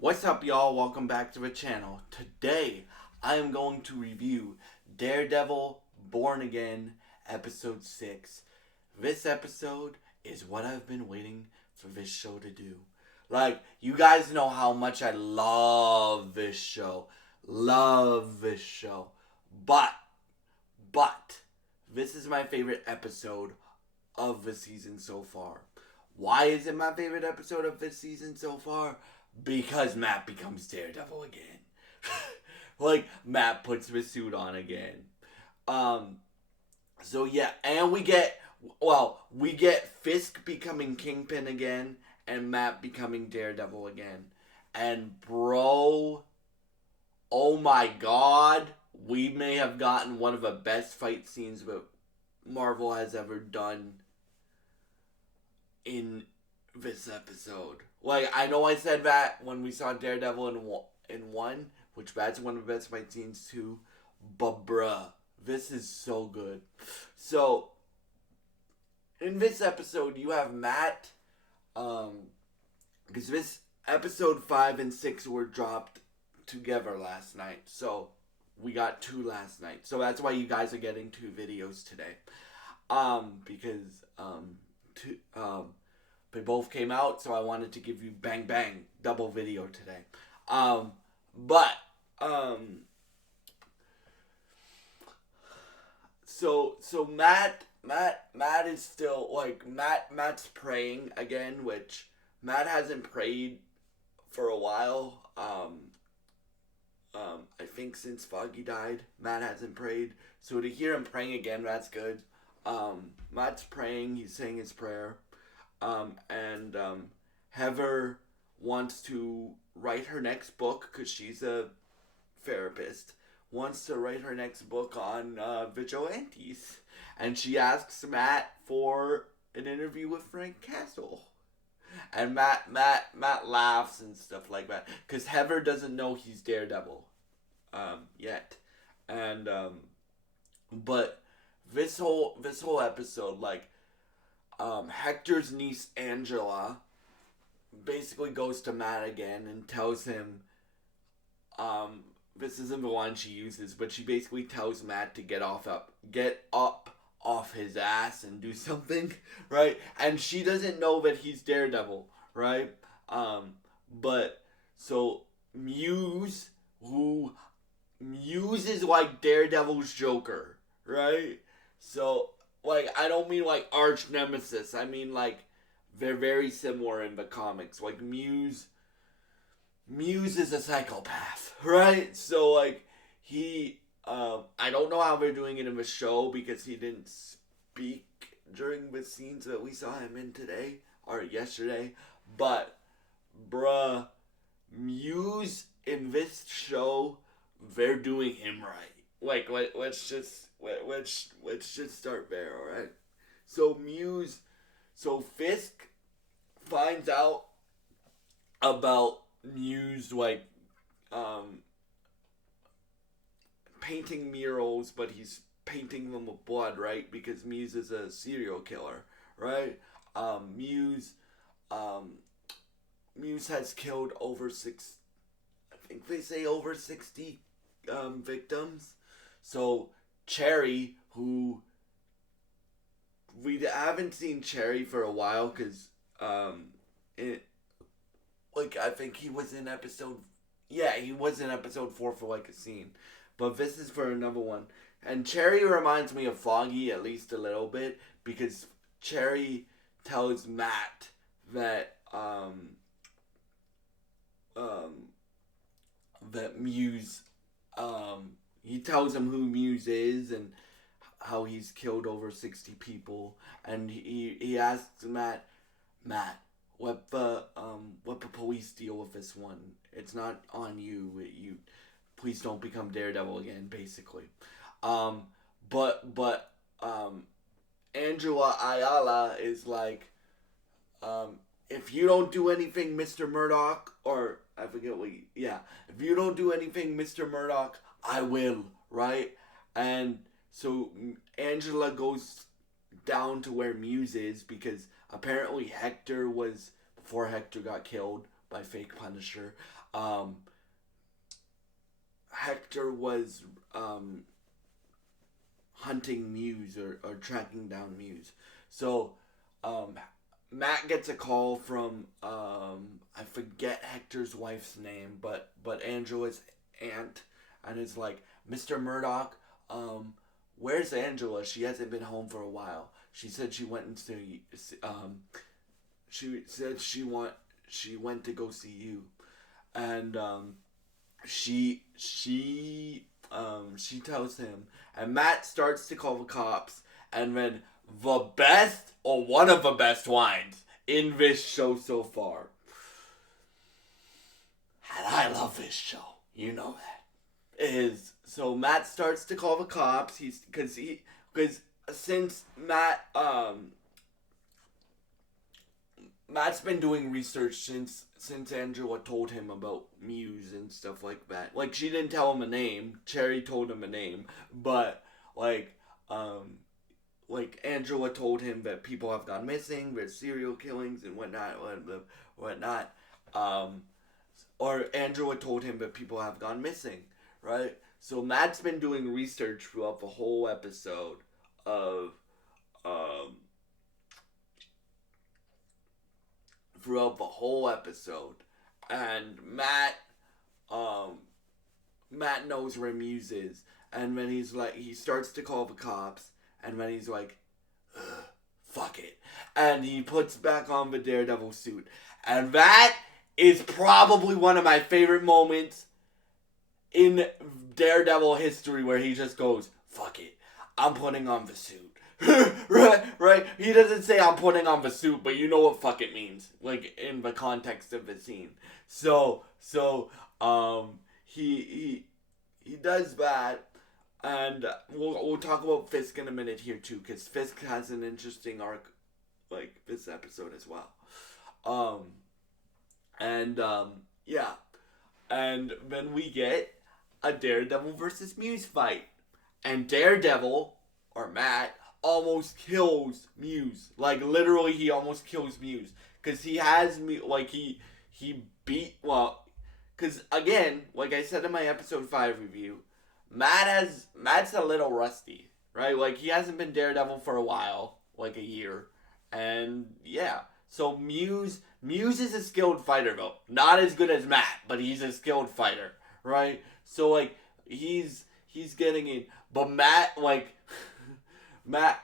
What's up, y'all? Welcome back to the channel. Today, I am going to review Daredevil Born Again, Episode 6. This episode is what I've been waiting for this show to do. Like, you guys know how much I love this show. Love this show. But, this is my favorite episode of the season so far. Why is it my favorite episode of this season so far? Because Matt becomes Daredevil again. Like, Matt puts the suit on again. Um, so yeah, and we get Fisk becoming Kingpin again, and Matt becoming Daredevil again. And bro, oh my god, we may have gotten one of the best fight scenes that Marvel has ever done in this episode. Like, I know I said that when we saw Daredevil in one, which that's one of the best fight scenes too, but bruh, this is so good. So, in this episode, you have Matt, because this episode 5 and 6 were dropped together last night, so we got 2 last night. So that's why you guys are getting 2 videos today. Because, they both came out, so I wanted to give you bang bang double video today. But so Matt is still like Matt's praying again, which Matt hasn't prayed for a while. I think since Foggy died, Matt hasn't prayed. So to hear him praying again, that's good. Matt's praying. He's saying his prayer. And Heather wants to write her next book because she's a therapist. Wants to write her next book on vigilantes, and she asks Matt for an interview with Frank Castle. And Matt laughs and stuff like that because Heather doesn't know he's Daredevil, yet, and but this whole episode, like, Hector's niece Angela basically goes to Matt again and tells him, this isn't the one she uses, but she basically tells Matt to get up off his ass and do something, right? And she doesn't know that he's Daredevil, right? But so Muse is like Daredevil's Joker, right? So, like, I don't mean like arch nemesis. I mean, like, they're very similar in the comics. Like, Muse is a psychopath, right? So, like, I don't know how they're doing it in the show because he didn't speak during the scenes that we saw him in today or yesterday. But, bruh, Muse in this show, they're doing him right. Like, let's just start there, all right? So Fisk finds out about Muse, like, painting murals, but he's painting them with blood, right? Because Muse is a serial killer, right? Muse, Muse has killed I think they say over 60 victims. So Cherry, who we haven't seen Cherry for a while, because I think he was in episode 4 for like a scene, but this is for another one. And Cherry reminds me of Foggy at least a little bit, because Cherry tells Matt that that Muse, he tells him who Muse is and how he's killed over 60 people, and he asks Matt, let the police deal with this one. It's not on you. You please don't become Daredevil again, basically. But Angela Ayala is like, if you don't do anything, Mr. Murdoch, or I forget if you don't do anything, Mr. Murdoch, I will, right? And so Angela goes down to where Muse is because apparently before Hector got killed, by fake Punisher. Hector was hunting Muse or tracking down Muse. So Matt gets a call from I forget Hector's wife's name, but Angela's aunt, and it's like, Mr. Murdoch, where's Angela? She hasn't been home for a while. She said she went she said she went to go see you, and she tells him, and Matt starts to call the cops, and then the best, or one of the best lines in this show so far. And I love this show. You know that. Is, so Matt starts to call the cops. Because since Matt's been doing research since Angela told him about Muse and stuff like that. Like, she didn't tell him a name. Cherry told him a name. But, like Angela told him that people have gone missing, there's serial killings and whatnot. Or Angela told him that people have gone missing, right? So Matt's been doing research throughout the whole episode of, and Matt knows where Muse is, and then he starts to call the cops, and then he's like, fuck it, and he puts back on the Daredevil suit, and that is probably one of my favorite moments in Daredevil history, where he just goes, fuck it, I'm putting on the suit. right? He doesn't say I'm putting on the suit, but you know what fuck it means, like, in the context of the scene. So, he does that, and we'll talk about Fisk in a minute here too, because Fisk has an interesting arc, like, this episode as well. Yeah, and then we get a Daredevil versus Muse fight, and Daredevil, or Matt, almost kills Muse. Like, literally, he almost kills Muse. Because he has me, like, he beat, well, because, again, like I said in my episode 5 review, Matt's a little rusty, right? Like, he hasn't been Daredevil for a while, like a year. And, yeah. So, Muse is a skilled fighter, though. Not as good as Matt, but he's a skilled fighter, right? So, like, he's getting in. But Matt, like... Matt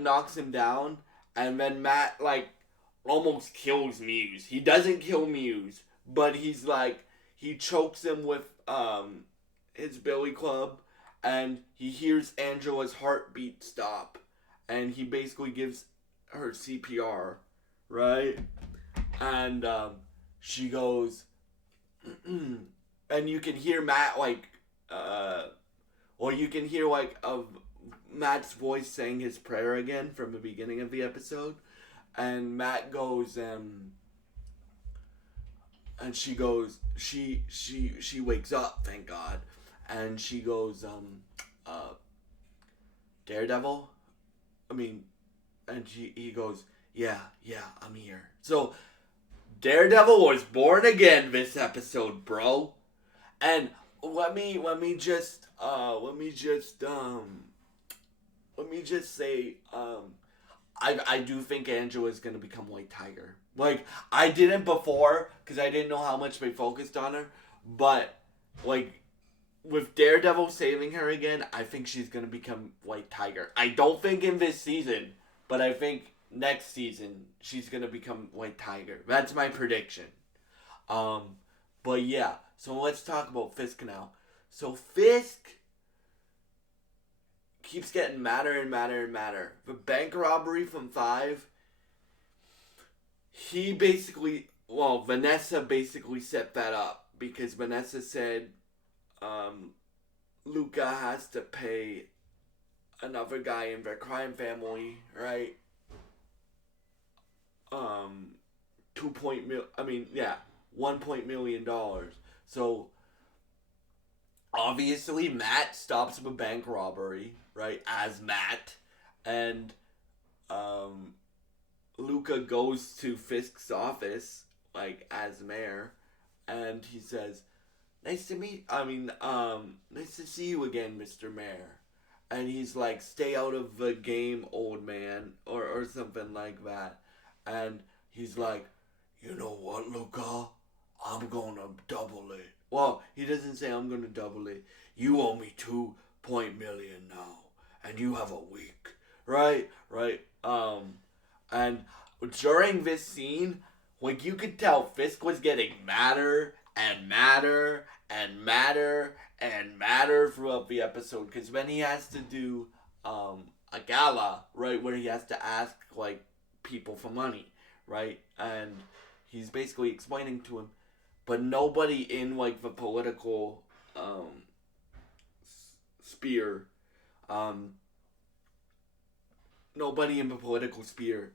knocks him down, and then Matt, like, almost kills Muse. He doesn't kill Muse, but he's like, he chokes him with his billy club, and he hears Angela's heartbeat stop, and he basically gives her CPR, right? And she goes, and you can hear Matt, like, or you can hear, like, of Matt's voice saying his prayer again from the beginning of the episode. And Matt goes, and she goes, she wakes up, thank God. And she goes, Daredevil? And he goes, yeah, I'm here. So, Daredevil was born again this episode, bro. And let me just say, I do think Angela is going to become White Tiger. Like, I didn't before, because I didn't know how much they focused on her, but, like, with Daredevil saving her again, I think she's going to become White Tiger. I don't think in this season, but I think next season she's going to become White Tiger. That's my prediction. But yeah, so let's talk about Fisk now. So Fisk keeps getting madder and madder and madder. The bank robbery from 5, Vanessa basically set that up, because Vanessa said Luca has to pay another guy in their crime family, right? $1 million. So obviously Matt stops the bank robbery, right, as Matt, and Luca goes to Fisk's office, like, as mayor, and he says, nice to see you again, Mr. Mayor. And he's like, stay out of the game, old man, or something like that. And he's like, you know what, Luca? I'm gonna double it. Well, he doesn't say I'm gonna double it. You owe me 2 million now, and you have a week, right? Right. And during this scene, like, you could tell Fisk was getting madder and madder and madder and madder throughout the episode, because when he has to do a gala, right, where he has to ask, like, people for money, right, and he's basically explaining to him, but nobody in, like, the political sphere, nobody in the political sphere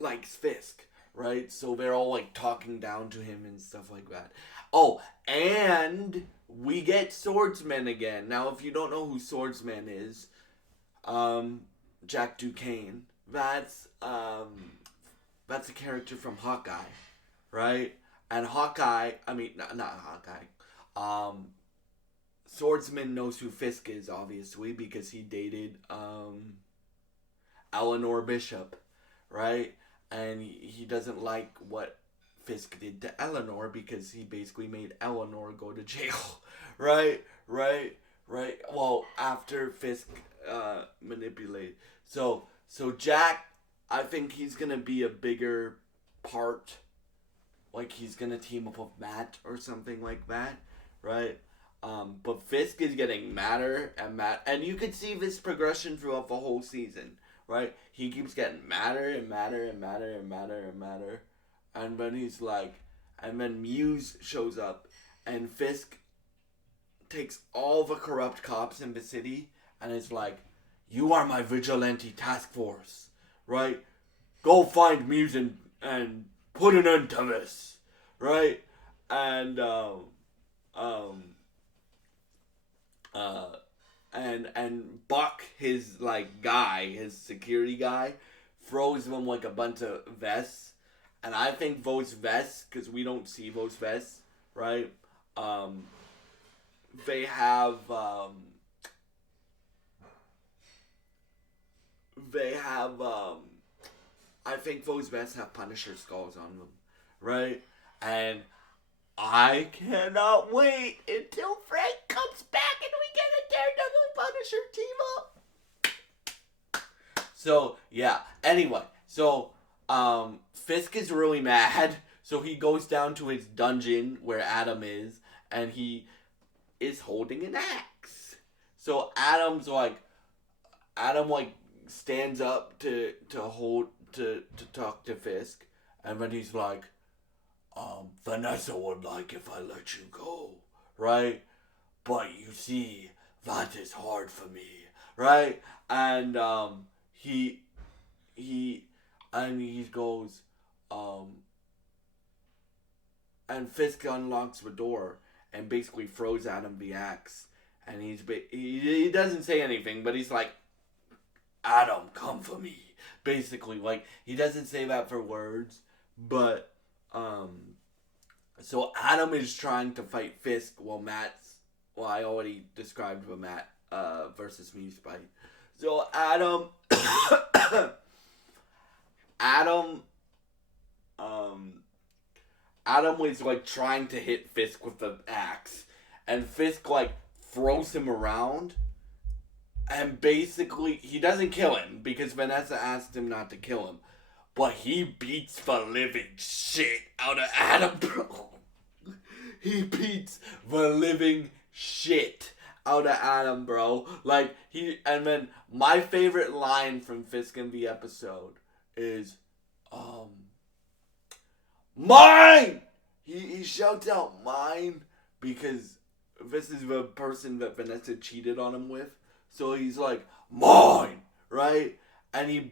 likes Fisk, right? So they're all, like, talking down to him and stuff like that. Oh, and we get Swordsman again. Now, if you don't know who Swordsman is, Jack Duquesne, that's a character from Hawkeye, right? And Hawkeye, not Hawkeye, Swordsman knows who Fisk is, obviously, because he dated, Eleanor Bishop, right? And he doesn't like what Fisk did to Eleanor, because he basically made Eleanor go to jail, right? Well, after Fisk manipulated. So Jack, I think he's gonna be a bigger part. Like, he's gonna team up with Matt or something like that, right? But Fisk is getting madder and madder, and you could see this progression throughout the whole season, right? He keeps getting madder and madder and madder and madder and madder, and then he's like, and then Muse shows up, and Fisk takes all the corrupt cops in the city, and is like, you are my vigilante task force, right? Go find Muse and put an end to this, right? And and Buck, his, like, guy, his security guy, throws them, like, a bunch of vests, and I think those vests, because we don't see those vests, right? They have I think those vests have Punisher skulls on them, right? And I cannot wait until Frank comes back and we get a Daredevil Punisher team up. So, yeah. Anyway, so Fisk is really mad. So he goes down to his dungeon where Adam is, and he is holding an axe. So Adam stands up to talk to Fisk, and then he's like, Vanessa would like if I let you go, right? But you see, that is hard for me, right? And he goes, and Fisk unlocks the door and basically throws at him the axe, and he doesn't say anything, but he's like, Adam, come for me, basically. Like, he doesn't say that for words, but so Adam is trying to fight Fisk while I already described the Matt versus Muse fight. So Adam was, like, trying to hit Fisk with the axe, and Fisk, like, throws him around, and basically he doesn't kill him because Vanessa asked him not to kill him, but he beats the living shit out of Adam, bro. He beats the living shit out of Adam, bro. Like, and then my favorite line from Fisk in the episode is, mine! He shouts out mine because this is the person that Vanessa cheated on him with. So he's like, mine! Right? And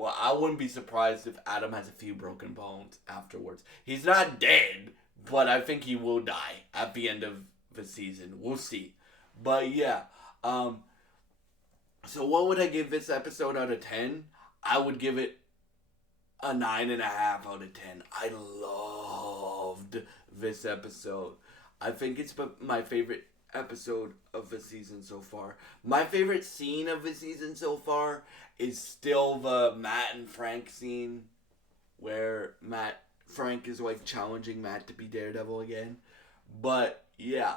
I wouldn't be surprised if Adam has a few broken bones afterwards. He's not dead, but I think he will die at the end of the season. We'll see. But yeah, so what would I give this episode out of 10? I would give it a 9.5 out of 10. I loved this episode. I think it's my favorite episode of the season so far. My favorite scene of the season so far is still the Matt and Frank scene where Frank is like challenging Matt to be Daredevil again. But yeah,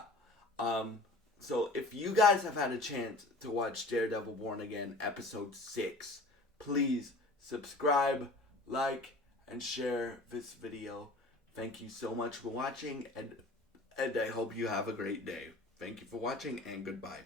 so if you guys have had a chance to watch Daredevil Born Again episode 6, please subscribe, like, and share this video. Thank you so much for watching, and I hope you have a great day. Thank you for watching, and goodbye.